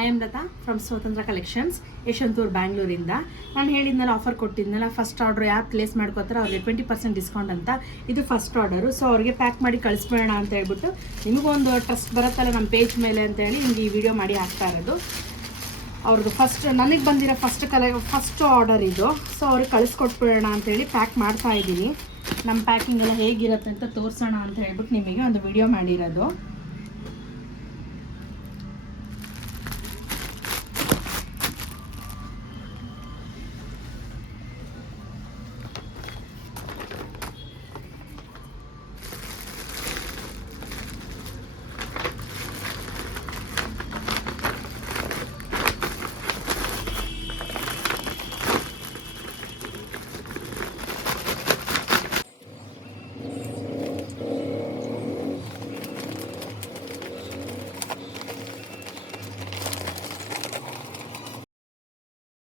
I am Lata from ಸ್ವತಂತ್ರ collections Yeshwanthpur ಬ್ಯಾಂಗ್ಳೂರಿಂದ. ನಾನು ಹೇಳಿದ್ನಲ್ಲ, ಆಫರ್ ಕೊಟ್ಟಿದ್ನಲ್ಲ, ಫಸ್ಟ್ ಆರ್ಡ್ರ್ ಯಾರು ಪ್ಲೇಸ್ ಮಾಡ್ಕೋತಾರೆ ಅವ್ರಿಗೆ 20% ಡಿಸ್ಕೌಂಟ್ ಅಂತ. ಇದು ಫಸ್ಟ್ ಆರ್ಡರು. ಸೊ ಅವ್ರಿಗೆ ಪ್ಯಾಕ್ ಮಾಡಿ ಕಳಿಸ್ಬೇಡ ಅಂತ ಹೇಳ್ಬಿಟ್ಟು, ನಿಮಗೊಂದು ಟ್ರಸ್ಟ್ ಬರುತ್ತಲ್ಲ ನಮ್ಮ ಪೇಜ್ ಮೇಲೆ ಅಂತೇಳಿ ನಿಮಗೆ ಈ ವಿಡಿಯೋ ಮಾಡಿ ಹಾಕ್ತಾ ಇರೋದು. ಅವ್ರದ್ದು ಫಸ್ಟ್ ನನಗೆ ಬಂದಿರೋ ಫಸ್ಟ್ ಆರ್ಡರ್ ಇದು. ಸೊ ಅವ್ರಿಗೆ ಕಳಿಸ್ಕೊಟ್ಬಿಡೋಣ ಅಂತೇಳಿ ಪ್ಯಾಕ್ ಮಾಡ್ತಾ ಇದ್ದೀನಿ. ನಮ್ಮ ಪ್ಯಾಕಿಂಗ್ ಎಲ್ಲ ಹೇಗಿರುತ್ತೆ ಅಂತ ತೋರಿಸೋಣ ಅಂತ ಹೇಳ್ಬಿಟ್ಟು ನಿಮಗೆ ಒಂದು ವಿಡಿಯೋ ಮಾಡಿರೋದು.